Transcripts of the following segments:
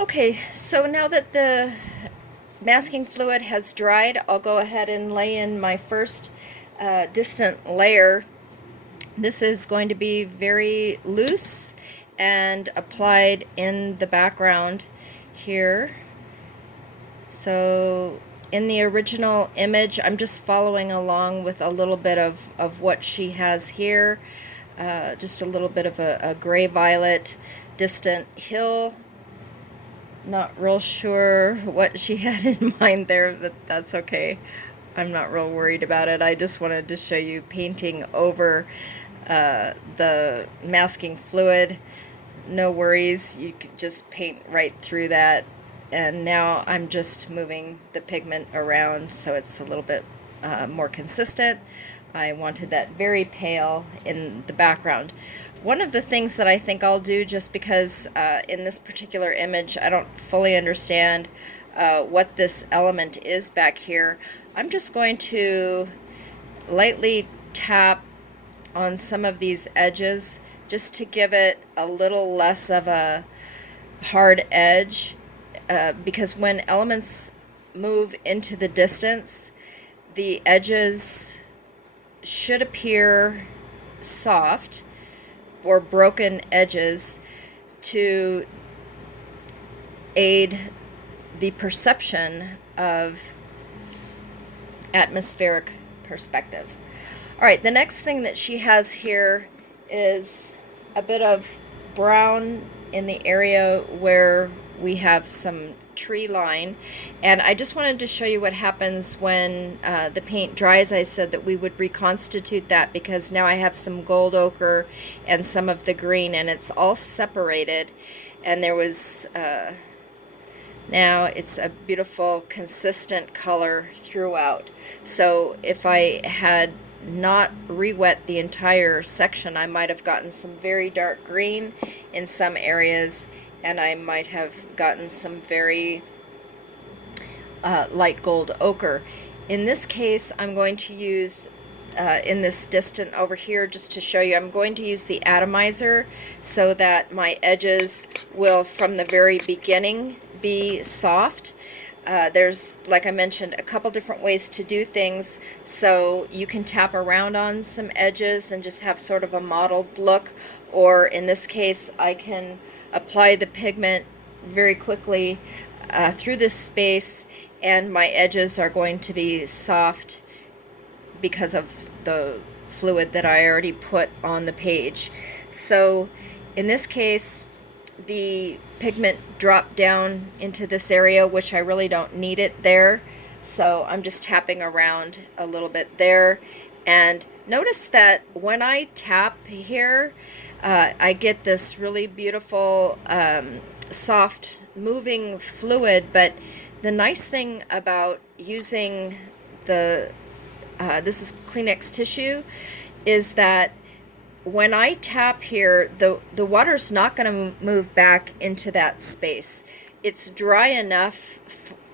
Okay, so now that the masking fluid has dried, I'll go ahead and lay in my first distant layer. This is going to be very loose and applied in the background here. So in the original image, I'm just following along with a little bit of what she has here. Just a little bit of a gray violet distant hill. Not real sure what she had in mind there, but that's okay. I'm not real worried about it. I just wanted to show you painting over the masking fluid. No worries, you could just paint right through that. And now I'm just moving the pigment around so it's a little bit more consistent. I wanted that very pale in the background. One of the things that I think I'll do, just because in this particular image I don't fully understand what this element is back here, I'm just going to lightly tap on some of these edges just to give it a little less of a hard edge, because when elements move into the distance, the edges should appear soft or broken edges to aid the perception of atmospheric perspective. All right, the next thing that she has here is a bit of brown in the area where we have some tree line, and I just wanted to show you what happens when the paint dries. I said that we would reconstitute that because now I have some gold ochre and some of the green, and it's all separated, and there was now it's a beautiful consistent color throughout. So if I had not re-wet the entire section, I might have gotten some very dark green in some areas, and I might have gotten some very light gold ochre. In this case, I'm going to use, in this distant over here, just to show you, I'm going to use the atomizer so that my edges will, from the very beginning, be soft. There's, like I mentioned, a couple different ways to do things, so you can tap around on some edges and just have sort of a mottled look, or in this case I can apply the pigment very quickly through this space, and my edges are going to be soft because of the fluid that I already put on the page. So in this case, the pigment dropped down into this area, which I really don't need it there, so I'm just tapping around a little bit there. And notice that when I tap here, I get this really beautiful soft moving fluid. But the nice thing about using the this is Kleenex tissue, is that when I tap here, the water's not going to move back into that space. It's dry enough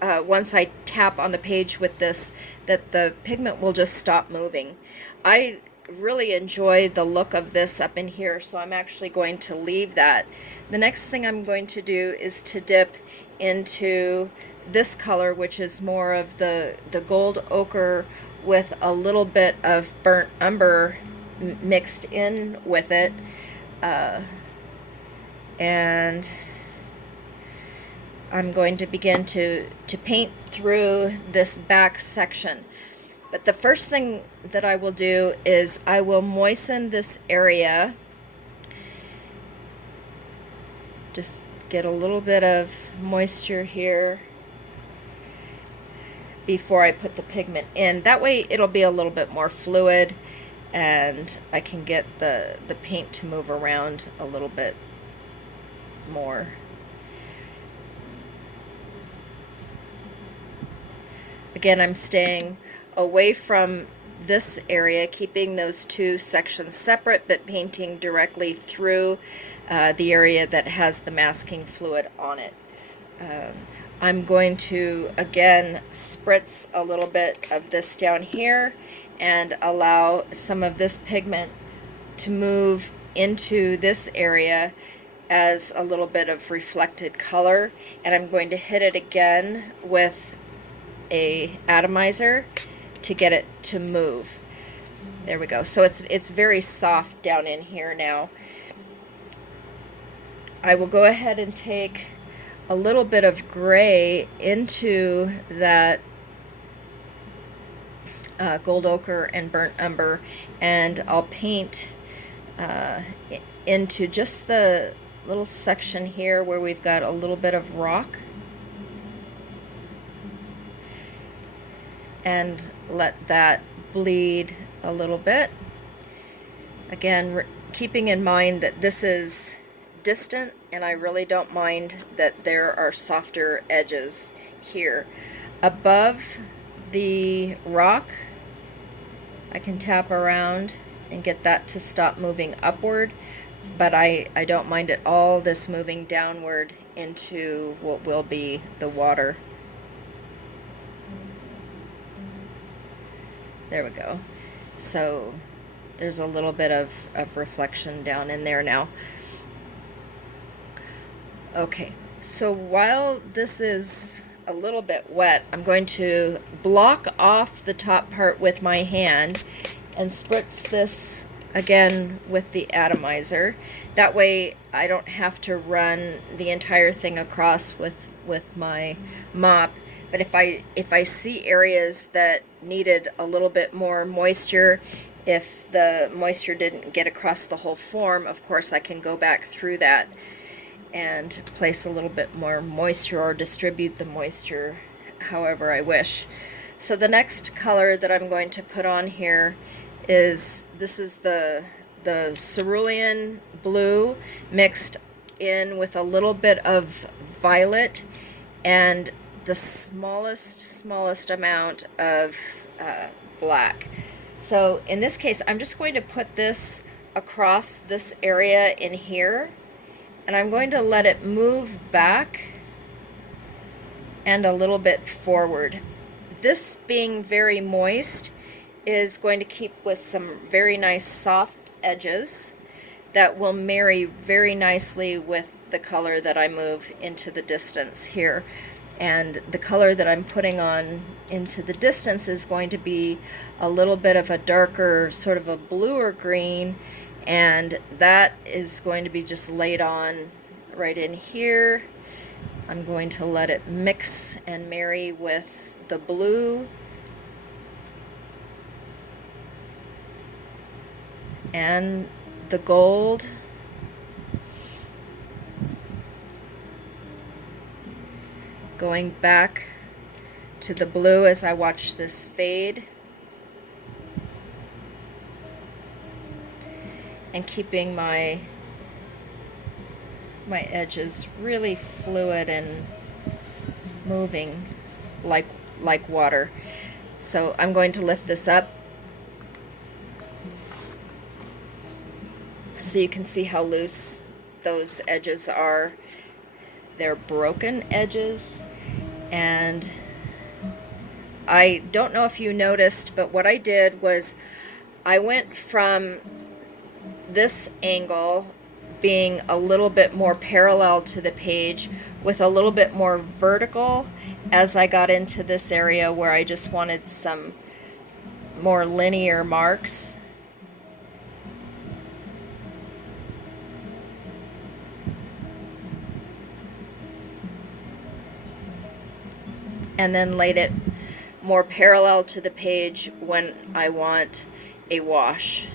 once I tap on the page with this that the pigment will just stop moving. I really enjoy the look of this up in here, so I'm actually going to leave that. The next thing I'm going to do is to dip into this color, which is more of the gold ochre with a little bit of burnt umber mixed in with it, and I'm going to begin to paint through this back section. But the first thing that I will do is I will moisten this area. Just get a little bit of moisture here before I put the pigment in. That way it'll be a little bit more fluid, and I can get the paint to move around a little bit more. Again, I'm staying away from this area, keeping those two sections separate, but painting directly through the area that has the masking fluid on it. I'm going to again spritz a little bit of this down here and allow some of this pigment to move into this area as a little bit of reflected color, and I'm going to hit it again with a atomizer to get it to move. There we go. So it's very soft down in here now. I will go ahead and take a little bit of gray into that gold ochre and burnt umber, and I'll paint into just the little section here where we've got a little bit of rock, and let that bleed a little bit. Again, keeping in mind that this is distant, and I really don't mind that there are softer edges here. Above the rock, I can tap around and get that to stop moving upward, but I don't mind at all this moving downward into what will be the water. There we go. So there's a little bit of reflection down in there now. Okay, so while this is a little bit wet, I'm going to block off the top part with my hand and spritz this again with the atomizer. That way I don't have to run the entire thing across with my mop. But if I see areas that needed a little bit more moisture, if the moisture didn't get across the whole form, of course I can go back through that and place a little bit more moisture or distribute the moisture however I wish. So the next color that I'm going to put on here is, this is the cerulean blue mixed in with a little bit of violet and the smallest amount of black. So in this case, I'm just going to put this across this area in here, and I'm going to let it move back and a little bit forward. This being very moist is going to keep with some very nice soft edges that will marry very nicely with the color that I move into the distance here. And the color that I'm putting on into the distance is going to be a little bit of a darker, sort of a bluer green, and that is going to be just laid on right in here. I'm going to let it mix and marry with the blue and the gold. Going back to the blue as I watch this fade, and keeping my edges really fluid and moving like water. So I'm going to lift this up so you can see how loose those edges are. They're broken edges, and I don't know if you noticed, but what I did was I went from this angle being a little bit more parallel to the page with a little bit more vertical as I got into this area where I just wanted some more linear marks. And then laid it more parallel to the page when I want a wash.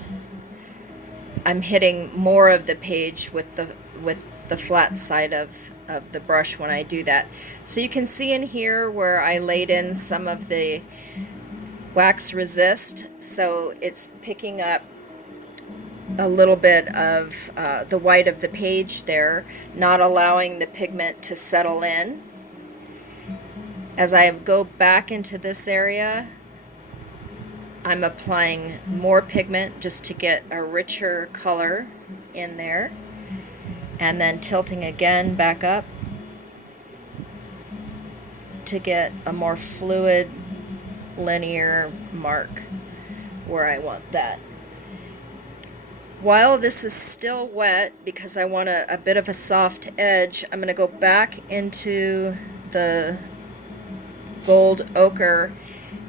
I'm hitting more of the page with the flat side of the brush when I do that. So you can see in here where I laid in some of the wax resist, so it's picking up a little bit of the white of the page there, not allowing the pigment to settle in. As I go back into this area, I'm applying more pigment just to get a richer color in there, and then tilting again back up to get a more fluid, linear mark where I want that. While this is still wet, because I want a bit of a soft edge, I'm going to go back into the gold ochre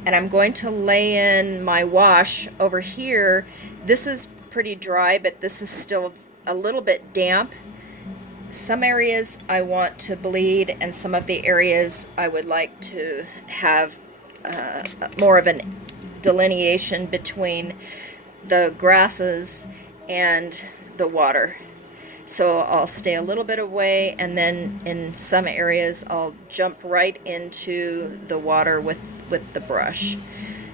and I'm going to lay in my wash over here. This is pretty dry, but this is still a little bit damp. Some areas I want to bleed, and some of the areas I would like to have more of an delineation between the grasses and the water. So I'll stay a little bit away, and then in some areas I'll jump right into the water with the brush.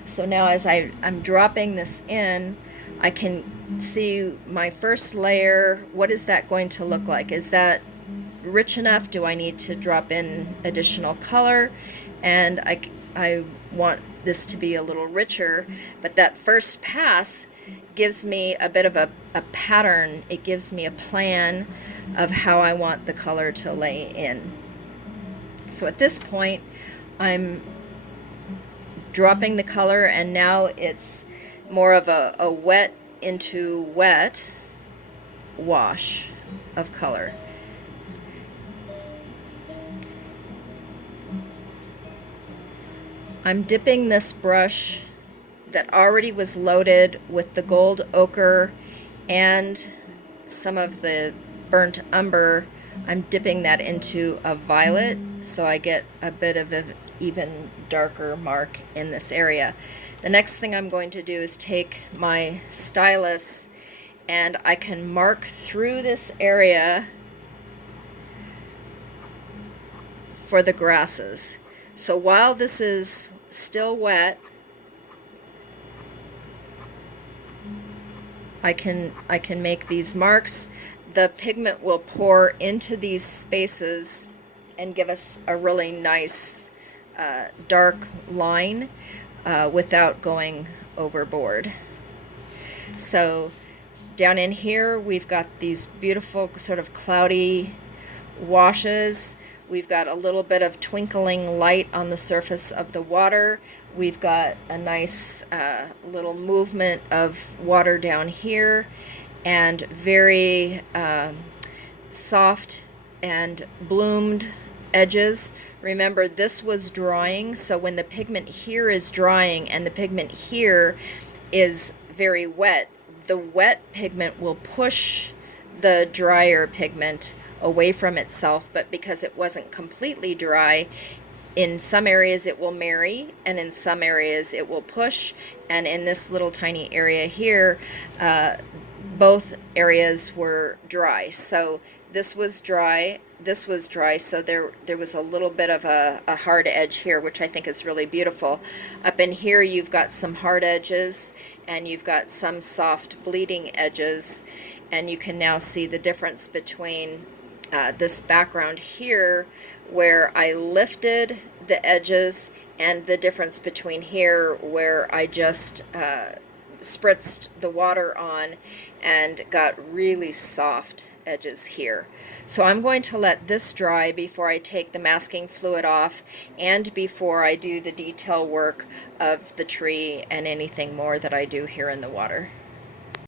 So now as I'm dropping this in, I can see my first layer. What is that going to look like? Is that rich enough? Do I need to drop in additional color? And I want this to be a little richer, but that first pass gives me a bit of a pattern. It gives me a plan of how I want the color to lay in. So at this point, I'm dropping the color, and now it's more of a wet into wet wash of color. I'm dipping this brush that already was loaded with the gold ochre and some of the burnt umber. I'm dipping that into a violet, so I get a bit of an even darker mark in this area. The next thing I'm going to do is take my stylus, and I can mark through this area for the grasses. So while this is still wet, I can make these marks. The pigment will pour into these spaces and give us a really nice dark line without going overboard. So down in here we've got these beautiful sort of cloudy washes. We've got a little bit of twinkling light on the surface of the water. We've got a nice little movement of water down here, and very soft and bloomed edges. Remember, this was drying, so when the pigment here is drying and the pigment here is very wet, the wet pigment will push the drier pigment away from itself, but because it wasn't completely dry, in some areas it will marry, and in some areas it will push, and in this little tiny area here, both areas were dry. So this was dry, so there was a little bit of a hard edge here, which I think is really beautiful. Up in here you've got some hard edges, and you've got some soft bleeding edges, and you can now see the difference between this background here where I lifted the edges, and the difference between here where I just spritzed the water on and got really soft edges here. So I'm going to let this dry before I take the masking fluid off, and before I do the detail work of the tree and anything more that I do here in the water.